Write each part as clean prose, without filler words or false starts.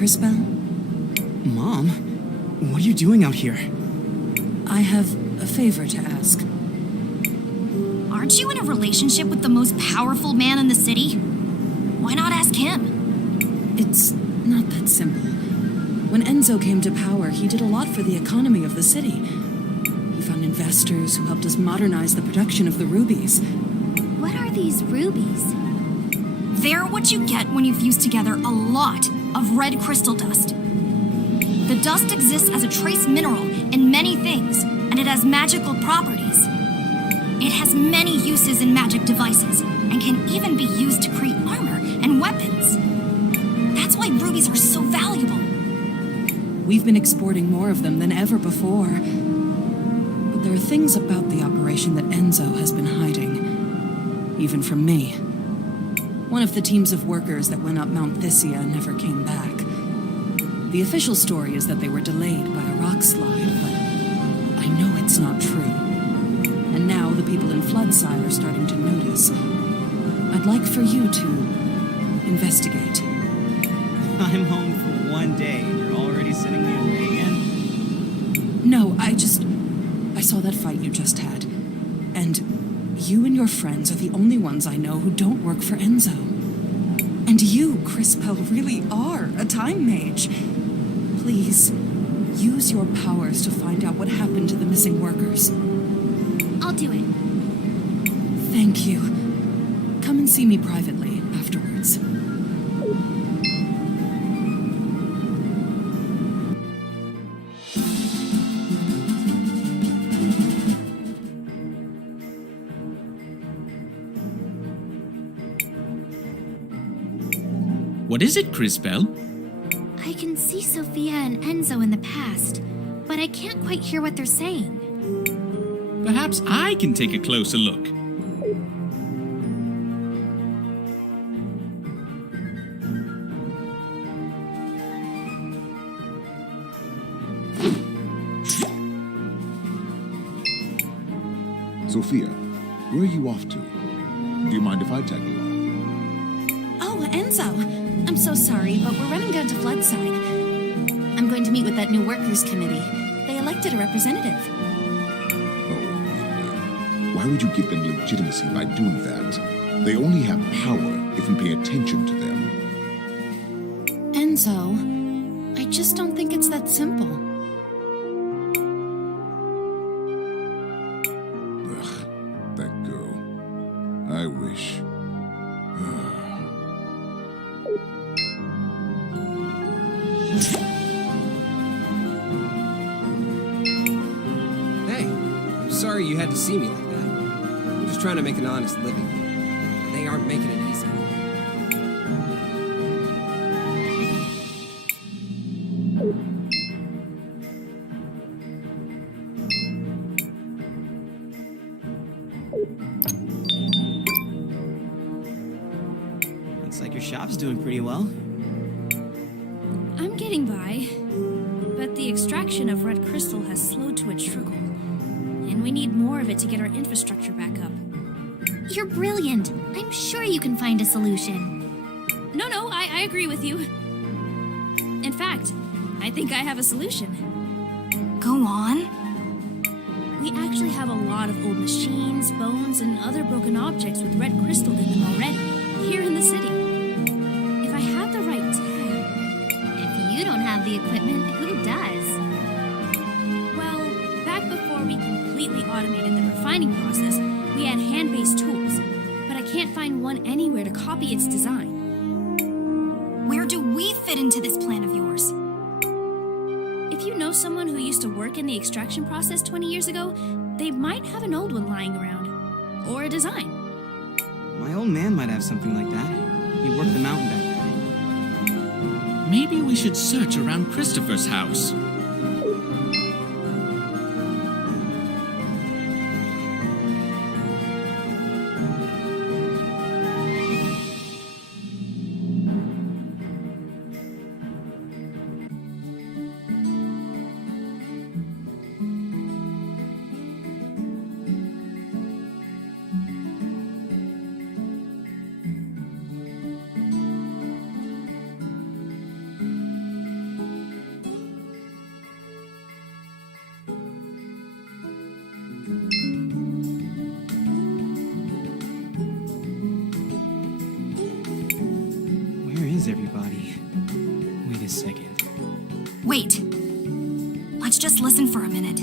Cris Bell? Mom, what are you doing out here? I have a favor to ask. Aren't you in a relationship with the most powerful man in the city? Why not ask him? It's not that simple. When Enzo came to power, he did a lot for the economy of the city. He found investors who helped us modernize the production of the rubies. What are these rubies? They're what you get when you've used together a lot of red crystal dust. The dust exists as a trace mineral in many things, and it has magical properties. It has many uses in magic devices, and can even be used to create armor and weapons. That's why rubies are so valuable. We've been exporting more of them than ever before. But there are things about the operation that Enzo has been hiding, even from me. One of the teams of workers that went up Mount Thisia never came back. The official story is that they were delayed by a rock slide, but I know it's not true. And now the people in Floodside are starting to notice. I'd like for you to investigate. I'm home for one day and you're already sending me away again? No, I saw that fight you just had. And you and your friends are the only ones I know who don't work for Enzo. And you, Cris Bell, really are a time mage. Please, use your powers to find out what happened to the missing workers. I'll do it. Thank you. Come and see me privately afterwards. What is it, Cris Bell? I can see Sophia and Enzo in the past, but I can't quite hear what they're saying. Perhaps I can take a closer look. Sophia, where are you off to? Do you mind if I tag along? Oh, Enzo! I'm so sorry, but we're running down to Floodside. I'm going to meet with that new workers' committee. They elected a representative. Oh, really? Why would you give them legitimacy by doing that? They only have power if we pay attention to them. Enzo, I just don't think it's that simple. Ugh, that girl. I wish. Hey, I'm sorry you had to see me like that. I'm just trying to make an honest living. And they aren't making it easy. Looks like your shop's doing pretty well. I'm getting by, but the extraction of red crystal has slowed to a trickle, and we need more of it to get our infrastructure back up. You're brilliant. I'm sure you can find a solution. No, I agree with you. In fact, I think I have a solution. Go on. We actually have a lot of old machines, bones, and other broken objects with red crystal in them already, here in the city. If I had the right tech... If you don't have the equipment, who does? Well, back before we completely automated the refining process, we had hand-based tools, but I can't find one anywhere to copy its design. Where do we fit into this plan of yours? If you know someone who used to work in the extraction process 20 years ago, they might have an old one lying around. Or a design. My old man might have something like that. He worked the mountain back then. Maybe we should search around Christopher's house. Let's listen for a minute.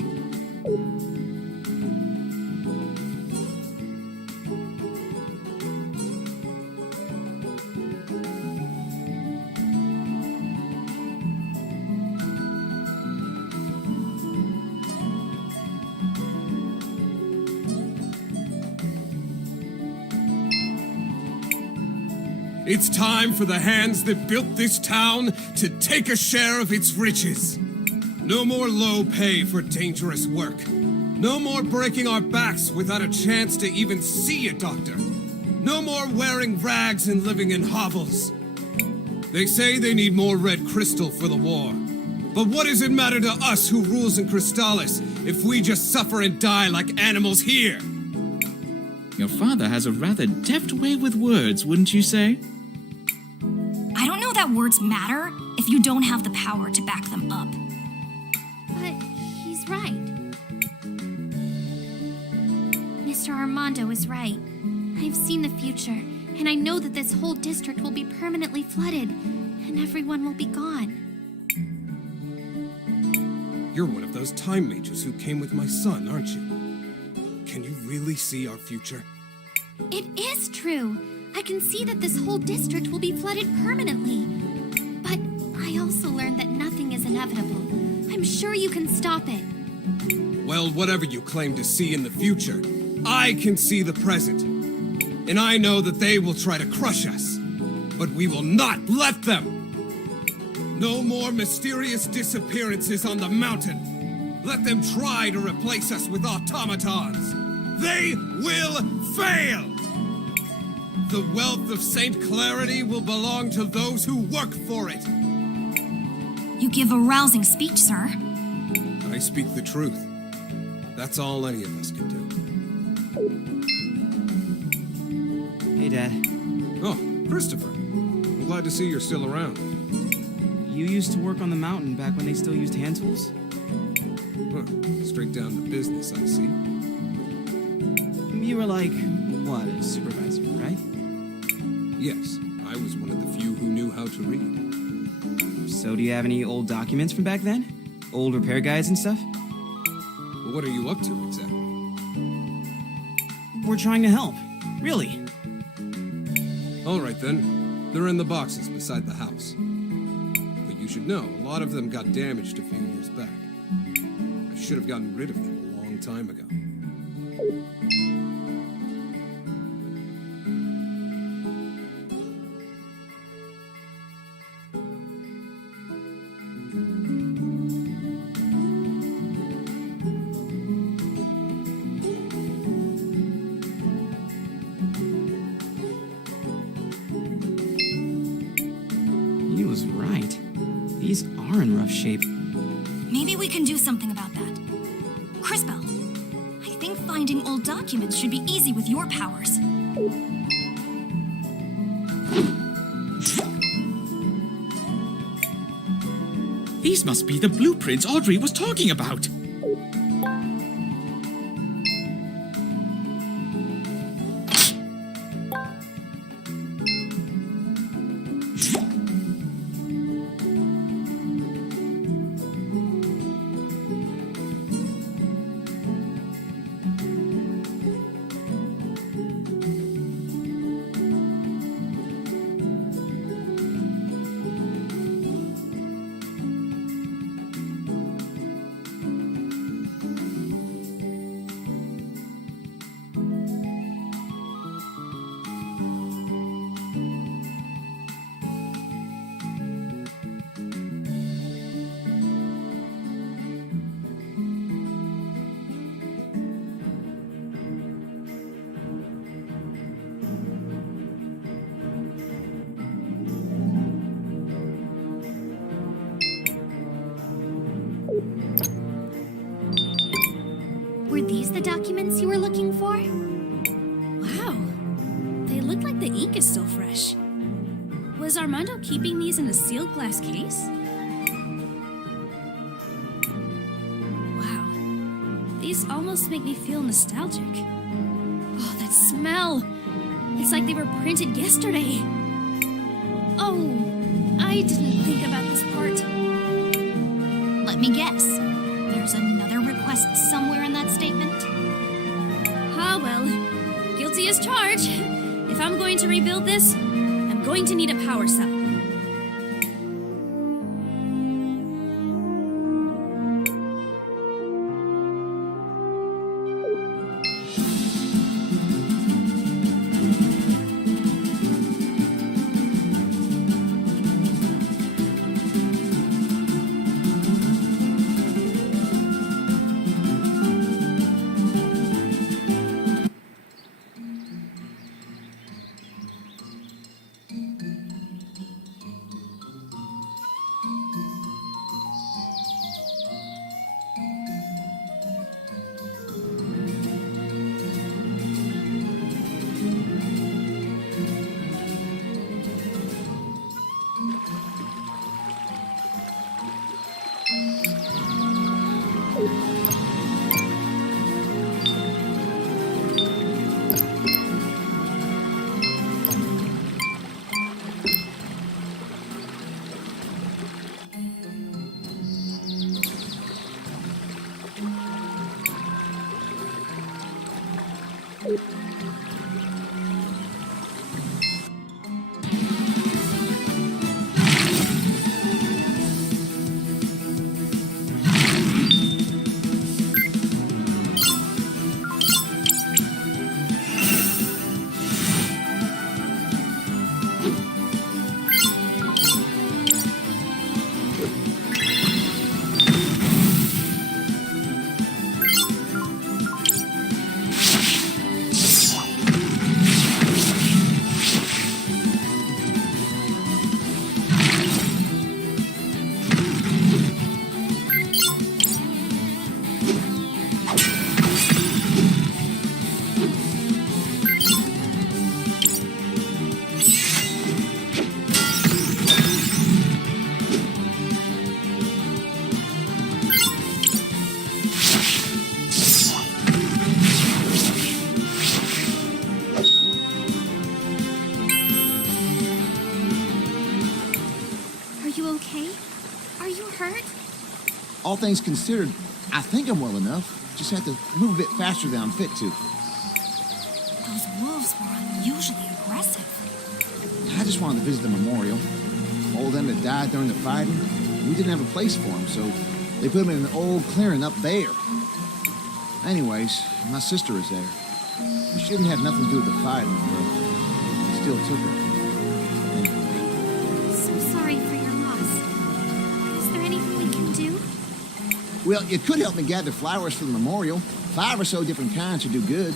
It's time for the hands that built this town to take a share of its riches. No more low pay for dangerous work. No more breaking our backs without a chance to even see a doctor. No more wearing rags and living in hovels. They say they need more red crystal for the war. But what does it matter to us who rules in Crystallis if we just suffer and die like animals here? Your father has a rather deft way with words, wouldn't you say? I don't know that words matter if you don't have the power to back them up. But he's right. Mr. Armando is right. I've seen the future, and I know that this whole district will be permanently flooded, and everyone will be gone. You're one of those time mages who came with my son, aren't you? Can you really see our future? It is true. I can see that this whole district will be flooded permanently. But I also learned that nothing is inevitable. I'm sure you can stop it. Well, whatever you claim to see in the future, I can see the present. And I know that they will try to crush us. But we will not let them! No more mysterious disappearances on the mountain. Let them try to replace us with automatons. They will fail! The wealth of Saint Clarity will belong to those who work for it. You give a rousing speech, sir. I speak the truth. That's all any of us can do. Hey, Dad. Oh, Christopher. I'm glad to see you're still around. You used to work on the mountain back when they still used hand tools? Huh, straight down to business, I see. You were like, what, a supervisor, right? Yes, I was one of the few who knew how to read. So do you have any old documents from back then? Old repair guides and stuff? Well, what are you up to exactly? We're trying to help. Really. All right then. They're in the boxes beside the house. But you should know, a lot of them got damaged a few years back. I should have gotten rid of them a long time ago. He was right. These are in rough shape. Maybe we can do something about that. Crispell, I think finding old documents should be easy with your powers. These must be the blueprints Audrey was talking about. Were these the documents you were looking for? Wow. They look like the ink is still fresh. Was Armando keeping these in a sealed glass case? Wow. These almost make me feel nostalgic. Oh, that smell! It's like they were printed yesterday. Oh, I didn't think about this part. Let me guess. They're there's another request somewhere in that statement? Ah, well. Guilty as charged. If I'm going to rebuild this, I'm going to need a power cell. All things considered, I think I'm well enough. Just have to move a bit faster than I'm fit to. Those wolves were unusually aggressive. I just wanted to visit the memorial. All of them that died during the fighting, we didn't have a place for them, so they put them in an old clearing up there. Anyways, my sister is there. She didn't have nothing to do with the fighting, but they still took her. So sorry for your loss. Is there anything we can do? Well, you could help me gather flowers for the memorial. 5 or so different kinds would do good.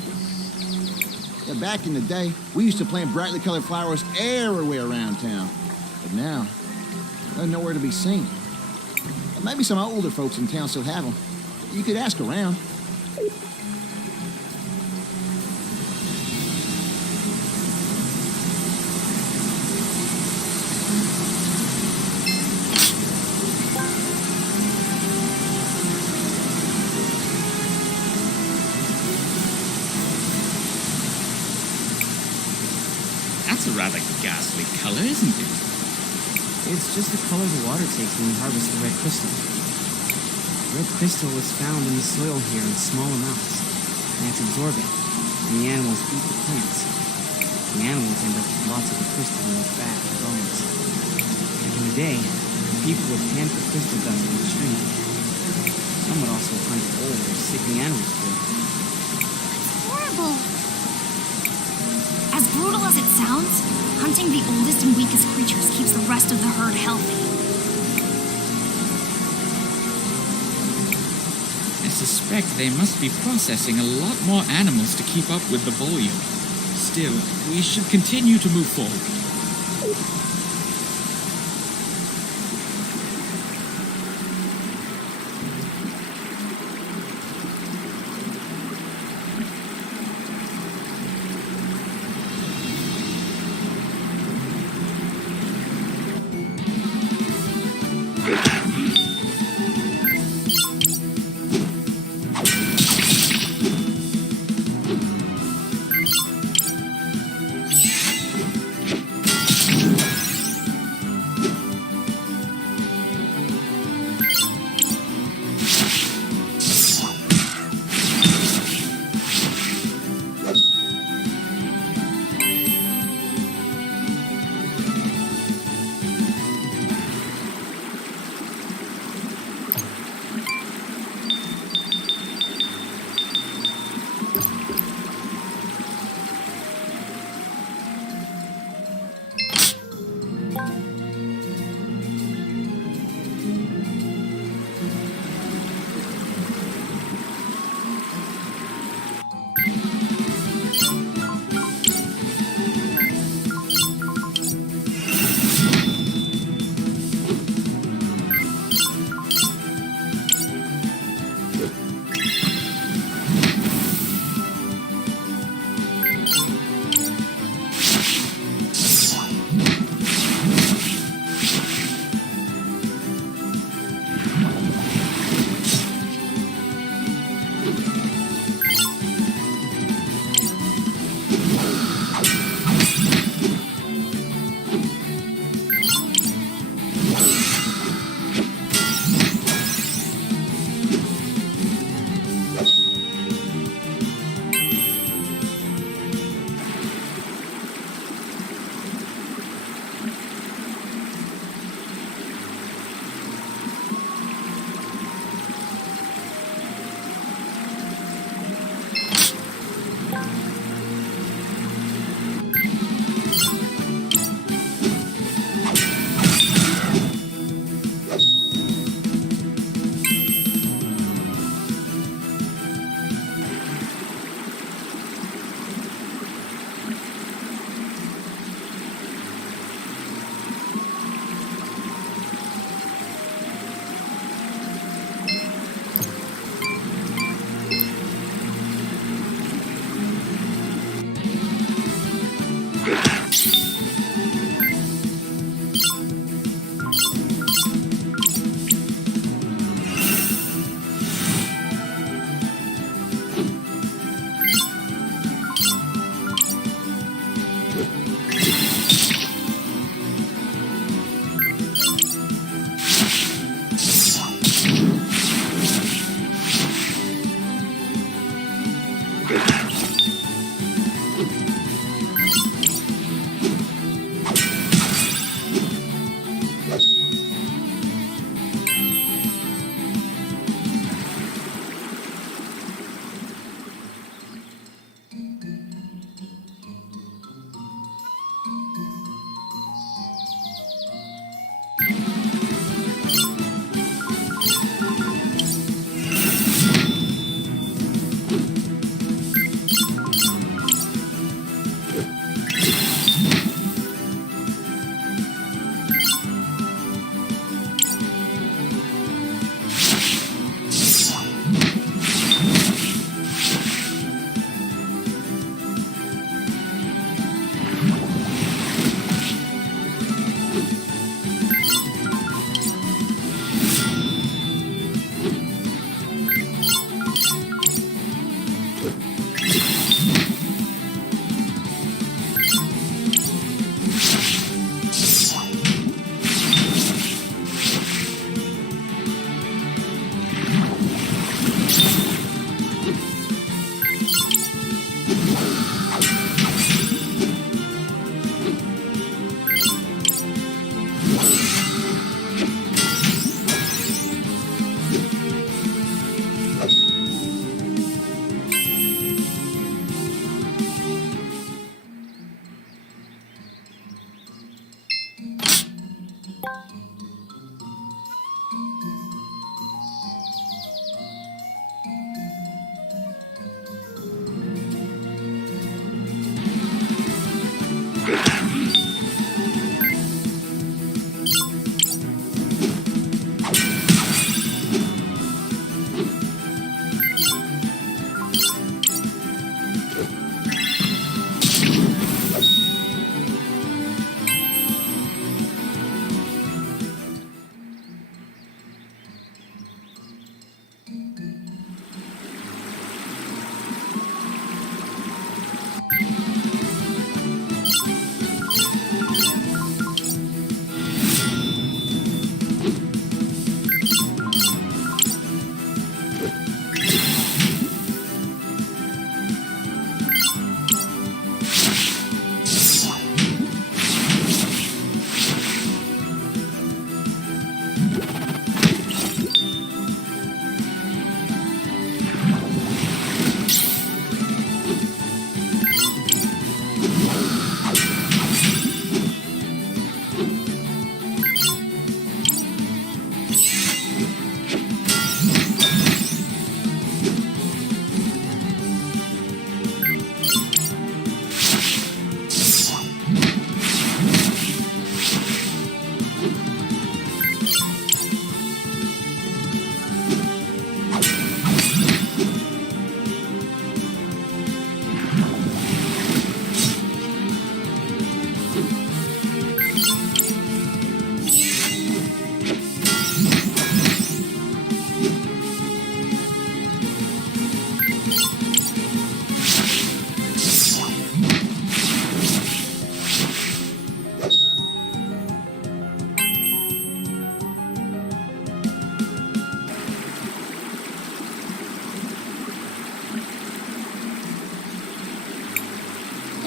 Yeah, back in the day, we used to plant brightly colored flowers everywhere around town. But now, they're nowhere to be seen. Maybe some older folks in town still have them. You could ask around. That's a rather ghastly color, isn't it? It's just the color the water takes when we harvest the red crystal. Red crystal is found in the soil here in small amounts. And it's absorbent, and the animals eat the plants. The animals end up with lots of the crystal in their fat and bones. Back in the day, people would pan for crystal dust in the stream. Some would also hunt old or sickly animals for it. It's horrible. As brutal as it sounds, hunting the oldest and weakest creatures keeps the rest of the herd healthy. I suspect they must be processing a lot more animals to keep up with the volume. Still, we should continue to move forward.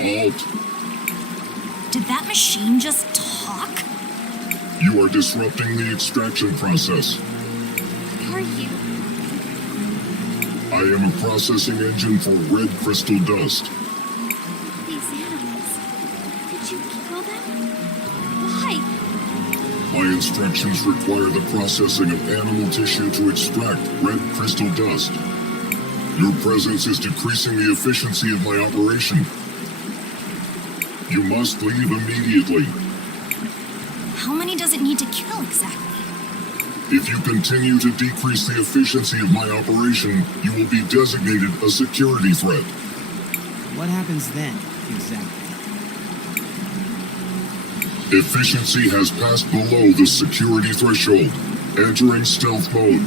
Halt! Did that machine just talk? You are disrupting the extraction process. Who are you? I am a processing engine for red crystal dust. These animals. Did you kill them? Why? My instructions require the processing of animal tissue to extract red crystal dust. Your presence is decreasing the efficiency of my operation. You must leave immediately. How many does it need to kill exactly? If you continue to decrease the efficiency of my operation, you will be designated a security threat. What happens then, exactly? Efficiency has passed below the security threshold. Entering stealth mode.